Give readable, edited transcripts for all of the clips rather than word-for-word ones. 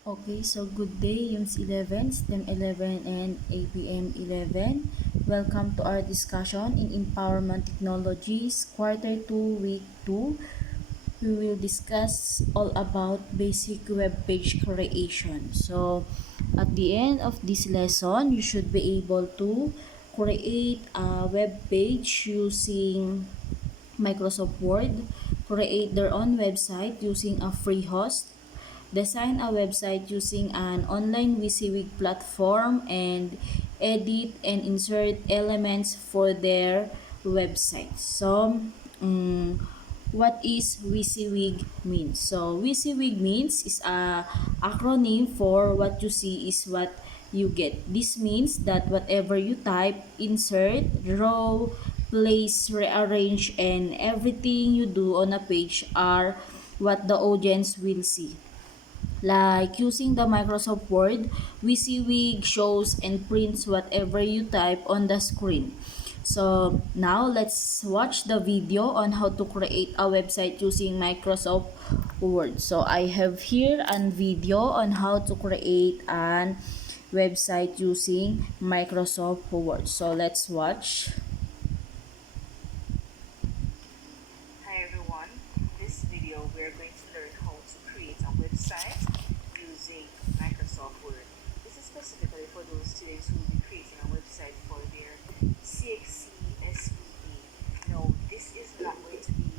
Okay, so good day, UMS 11, STEM 11, and ABM 11. Welcome to our discussion in Empowerment Technologies, Quarter 2, Week 2. We will discuss all about basic web page creation. So, at the end of this lesson, you should be able to create a web page using Microsoft Word, create their own website using a free host, design a website using an online WYSIWYG platform, and edit and insert elements for their website. So, what is WYSIWYG means? So, WYSIWYG means is a acronym for what you see is what you get. This means that whatever you type, insert, draw, place, rearrange, and everything you do on a page are what the audience will see. Like using the Microsoft Word, WYSIWYG shows and prints whatever you type on the screen. So now let's watch the video on how to create a website using Microsoft Word. So I have here a video on how to create an website using Microsoft Word. So let's watch. Hi everyone, in this video we're going to learn how to create a website using Microsoft Word. This is specifically for those students who will be creating a website for their CXC SPA. Now this is not going to be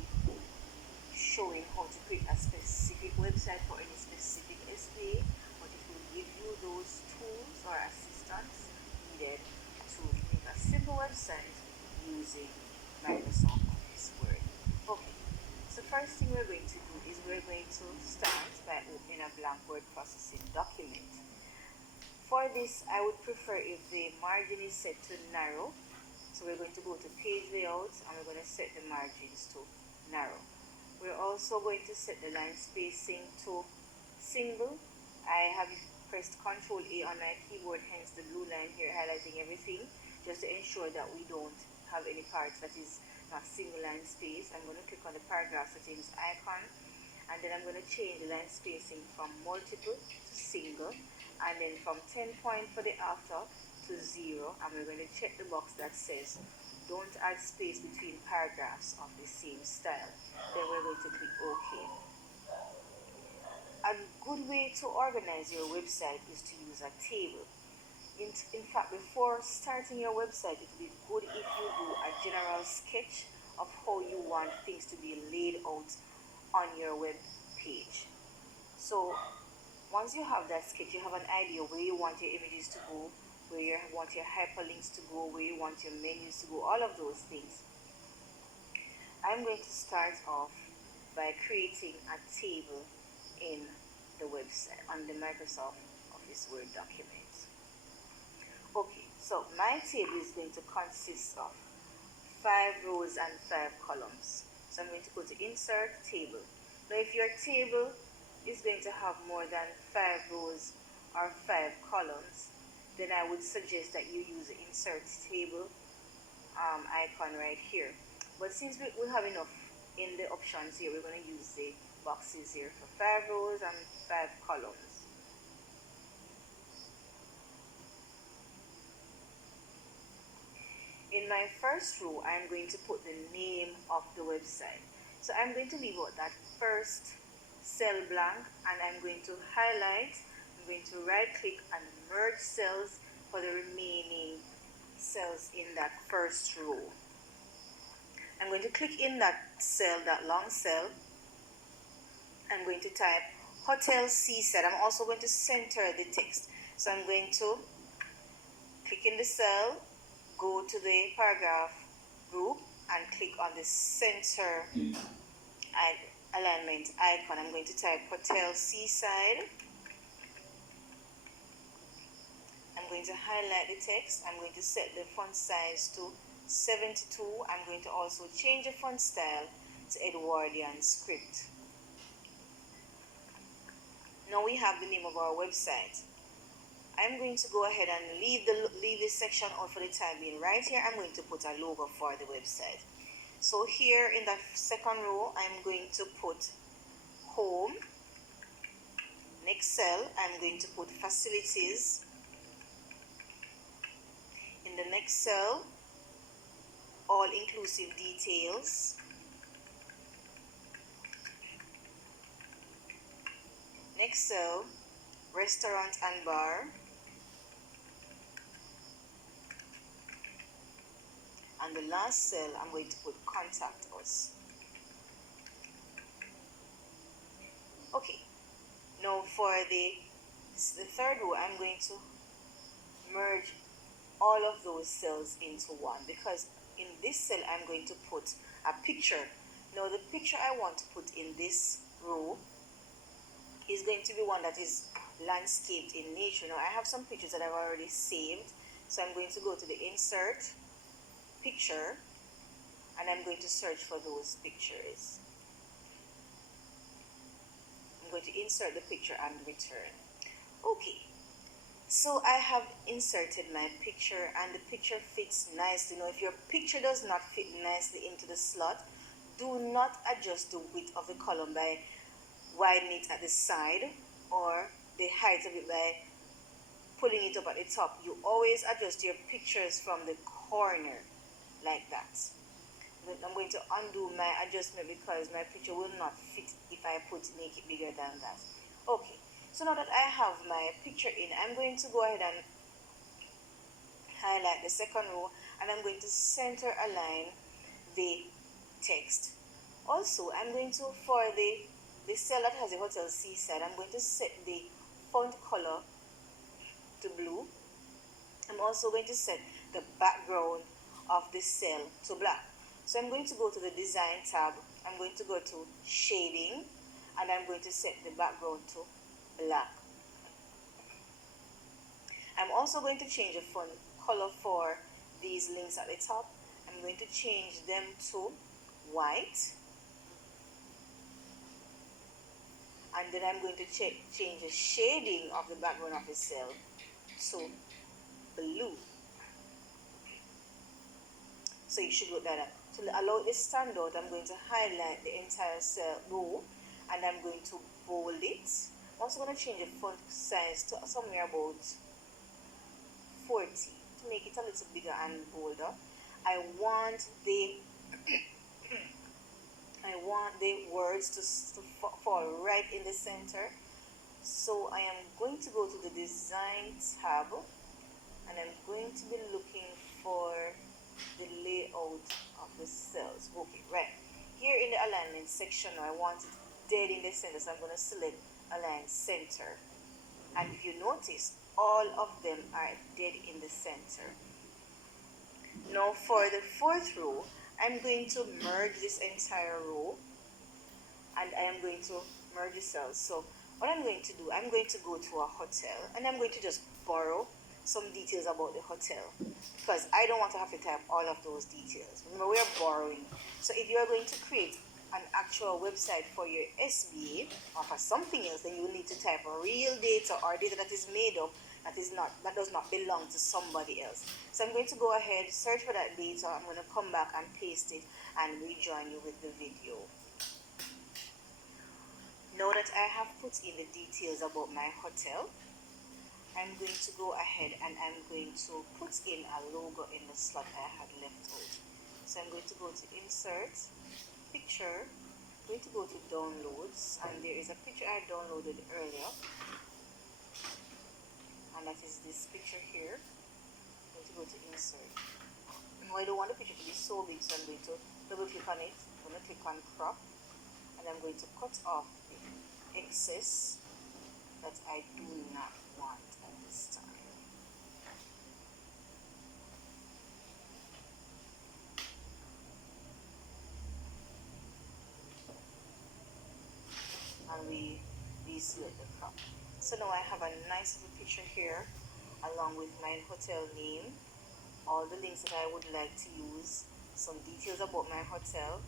showing how to create a specific website for any specific SPA, but it will give you those tools or assistance needed to make a simple website using Microsoft Office Word. Okay, so first thing we're going to do is we're going to start by opening a blank word processing document. For this, I would prefer if the margin is set to narrow. So we're going to go to page layout and we're going to set the margins to narrow. We're also going to set the line spacing to single. I have pressed Ctrl A on my keyboard, hence the blue line here highlighting everything, just to ensure that we don't have any parts that is not single line space. I'm going to click on the paragraph settings icon, and then I'm going to change the line spacing from multiple to single, and then from 10 point for the after to 0, and we're going to check the box that says don't add space between paragraphs of the same style. Then we're going to click OK. A good way to organize your website is to use a table. In fact, before starting your website, it would be good if you do a general sketch of how you want things to be laid out on your web page. So once you have that sketch, you have an idea where you want your images to go, where you want your hyperlinks to go, where you want your menus to go, all of those things. I'm going to start off by creating a table in the website on the Microsoft Office Word document. Okay, so my table is going to consist of 5 rows and 5 columns. So I'm going to go to Insert Table. Now if your table is going to have more than 5 rows or 5 columns, then I would suggest that you use the Insert Table icon right here. But since we have enough in the options here, we're going to use the boxes here for 5 rows and 5 columns. In my first row, I'm going to put the name of the website. So I'm going to leave out that first cell blank, and I'm going to highlight, I'm going to right click and merge cells for the remaining cells in that first row. I'm going to click in that cell, that long cell. I'm going to type Hotel Seaside. I'm also going to center the text. So I'm going to click in the cell, go to the paragraph group, and click on the center alignment icon. I'm going to type Hotel Seaside. I'm going to highlight the text. I'm going to set the font size to 72. I'm going to also change the font style to Edwardian script. Now we have the name of our website. I'm going to go ahead and leave this section out for the time being. Right here, I'm going to put a logo for the website. So here in that second row, I'm going to put home. Next next cell, I'm going to put facilities. In the next cell, all inclusive details. Next cell, restaurant and bar. And the last cell, I'm going to put contact us. Okay, now for the third row, I'm going to merge all of those cells into one, because in this cell I'm going to put a picture. Now the picture I want to put in this row is going to be one that is landscaped in nature. Now I have some pictures that I've already saved, so I'm going to go to the insert picture and I'm going to search for those pictures. I'm going to insert the picture and return. Okay, so I have inserted my picture and the picture fits nicely. Now if your picture does not fit nicely into the slot, do not adjust the width of the column by widening it at the side or the height of it by pulling it up at the top. You always adjust your pictures from the corner like that. I'm going to undo my adjustment because my picture will not fit if I make it bigger than that. Okay, so now that I have my picture in, I'm going to go ahead and highlight the second row and I'm going to center align the text. Also, I'm going to, for the cell that has the Hotel Seaside, I'm going to set the font color to blue. I'm also going to set the background of the cell to black. So I'm going to go to the design tab, I'm going to go to shading, and I'm going to set the background to black. I'm also going to change the font color for these links at the top. I'm going to change them to white. And then I'm going to change the shading of the background of the cell to blue. So you should look that up. To allow it to stand out, I'm going to highlight the entire cell row and I'm going to bold it. I'm also going to change the font size to somewhere about 40 to make it a little bigger and bolder. I want the words to fall right in the center. So I am going to go to the design tab and I'm going to be looking for the layout of the cells. Okay, right here in the alignment section, I want it dead in the center, so I'm going to select align center, and if you notice, all of them are dead in the center. Now for the fourth row, I'm going to merge this entire row and I am going to merge the cells. So what I'm going to do, I'm going to go to a hotel and I'm going to just borrow some details about the hotel because I don't want to have to type all of those details. Remember, we are borrowing. So if you are going to create an actual website for your SBA or for something else, then you will need to type real data or data that is made up that does not belong to somebody else. So I'm going to go ahead, search for that data. I'm going to come back and paste it and rejoin you with the video. Now that I have put in the details about my hotel, I'm going to go ahead and I'm going to put in a logo in the slot I had left out. So I'm going to go to insert, picture, I'm going to go to downloads, and there is a picture I downloaded earlier, and that is this picture here. I'm going to go to insert. Now I don't want the picture to be so big, so I'm going to double click on it. I'm going to click on crop, and I'm going to cut off the excess that I do not want at this time. And we deselect the crop. So now I have a nice little picture here along with my hotel name, all the links that I would like to use, some details about my hotel,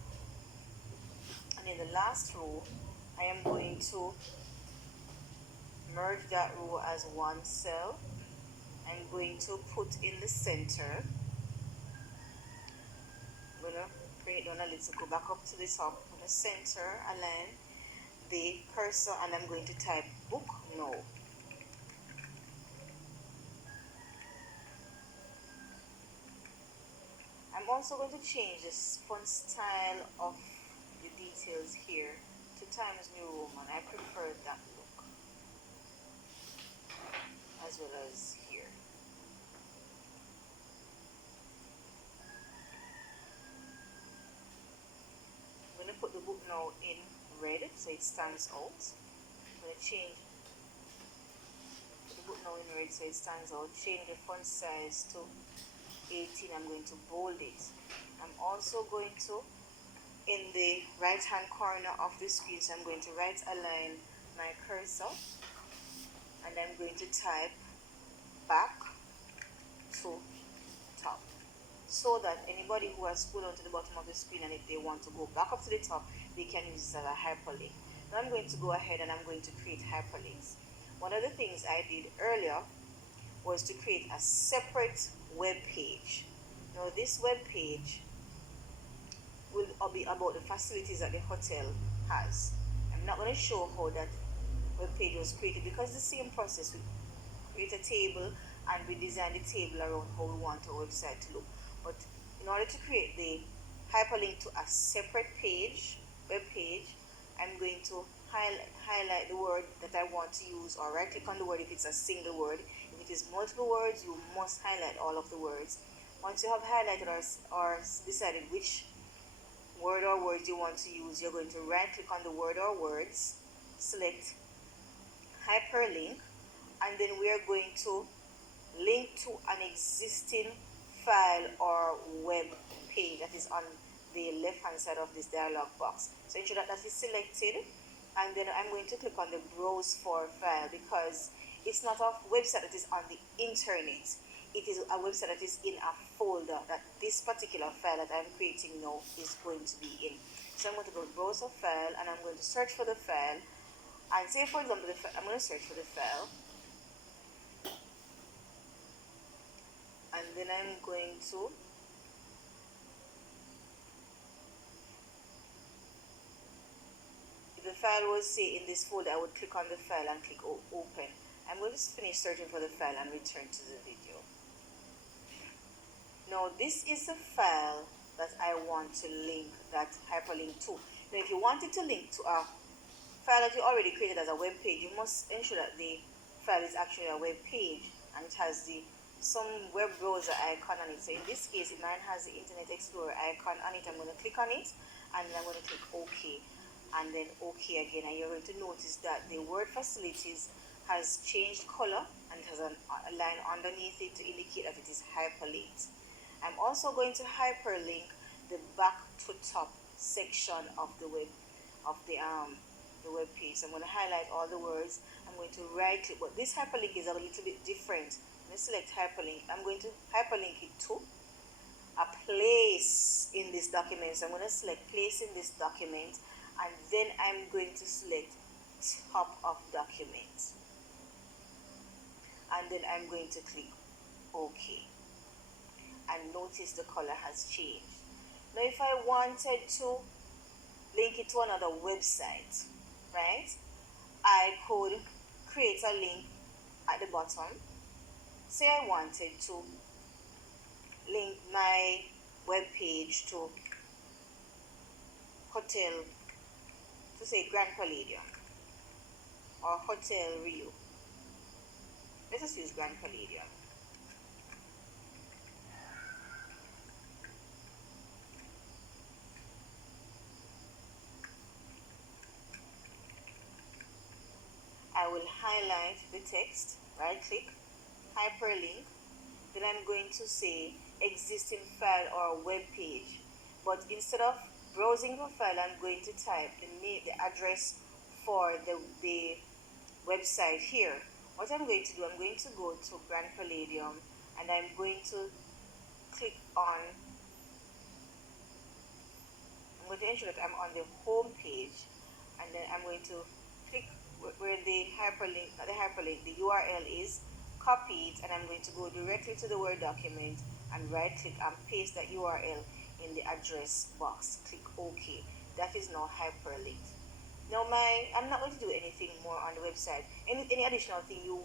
and in the last row I am going to merge that row as one cell. I'm going to put in the center, I'm going to bring it down a little, go back up to the top, put the center, align the cursor, and I'm going to type book no. I'm also going to change this font style of the details here to Times New Roman. I prefer that look as well as here. I'm going to put the book now in red so it stands out. I'm going to change the book now in red so it stands out. Change the font size to 18. I'm going to bold it. I'm also going to, in the right hand corner of the screen, so I'm going to right align my cursor and I'm going to type back to top, so that anybody who has scrolled onto the bottom of the screen and if they want to go back up to the top, they can use this as a hyperlink. Now I'm going to go ahead and I'm going to create hyperlinks. One of the things I did earlier was to create a separate web page. Now this web page will be about the facilities that the hotel has. I'm not going to show how that web page was created because it's the same process. We create a table and we design the table around how we want our website to look. But in order to create the hyperlink to a separate page, web page, I'm going to highlight the word that I want to use, or right click on the word if it's a single word. If it is multiple words, you must highlight all of the words. Once you have highlighted or decided which word or words you want to use, you're going to right click on the word or words, select hyperlink, and then we are going to link to an existing file or web page that is on the left hand side of this dialog box. So ensure that that is selected, and then I'm going to click on the browse for file because it's not a website that is on the internet. It is a website that is in a folder that this particular file that I'm creating now is going to be in. So I'm going to go browse for file and I'm going to search for the file, and say for example I'm going to search for the file, and then I'm going to if the file was say in this folder, I would click on the file and click open. I'm going to finish searching for the file and return to the video. Now this is the file that I want to link that hyperlink to. Now if you wanted to link to a file that you already created as a web page, you must ensure that the file is actually a web page and it has some web browser icon on it. So in this case, mine has the Internet Explorer icon on it. I'm going to click on it and then I'm going to click OK and then OK again, and you're going to notice that the word facilities has changed color and it has a line underneath it to indicate that it is hyperlinked. I'm also going to hyperlink the back to top section of the web page. So I'm going to highlight all the words. I'm going to right click, but this hyperlink is a little bit different. I'm going to select hyperlink. I'm going to hyperlink it to a place in this document. So I'm going to select place in this document, and then I'm going to select top of document, and then I'm going to click OK, and notice the color has changed. Now if I wanted to link it to another website, right, I could create a link at the bottom. Say I wanted to link my web page to hotel, to say Grand Palladium or Hotel Rio. Let us use Grand Palladium. I will highlight the text, right click, hyperlink, then I'm going to say existing file or web page. But instead of browsing the file, I'm going to type the address for the website here. What I'm going to do, I'm going to go to Grand Palladium and I'm going to click on, I'm going to ensure that I'm on the home page, and then I'm going to click where the hyperlink, not the hyperlink, the URL is, copy it, and I'm going to go directly to the Word document and right click and paste that URL in the address box. Click OK. That is now hyperlinked. Now, I'm not going to do anything more on the website. Any additional thing you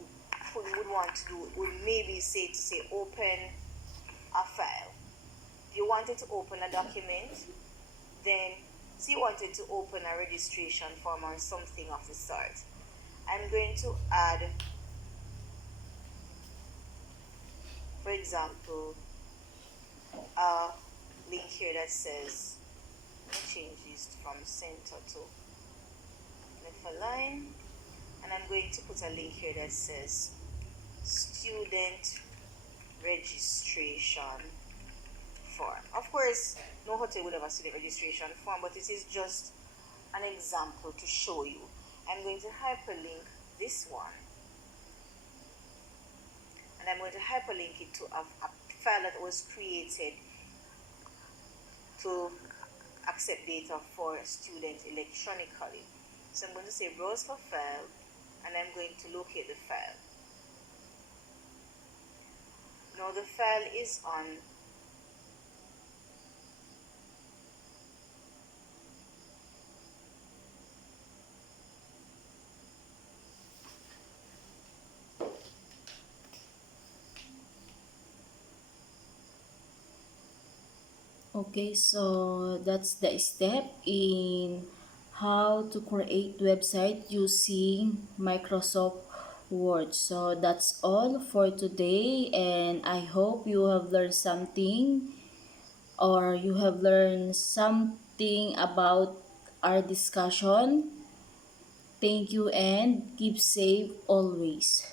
would want to do would maybe say open a file. If you wanted to open a document, then say you wanted to open a registration form or something of the sort. I'm going to add, for example, a link here that says, let me change this from center to left align, and I'm going to put a link here that says student registration form. Of course, no hotel would have a student registration form, but this is just an example to show you. I'm going to hyperlink this one, and I'm going to hyperlink it to a file that was created to accept data for students electronically. So I'm going to say browse for file, and I'm going to locate the file. Now the file is on Okay, so that's the step in how to create website using Microsoft Word. So that's all for today, and I hope you have learned something, or you have learned something about our discussion. Thank you and keep safe always.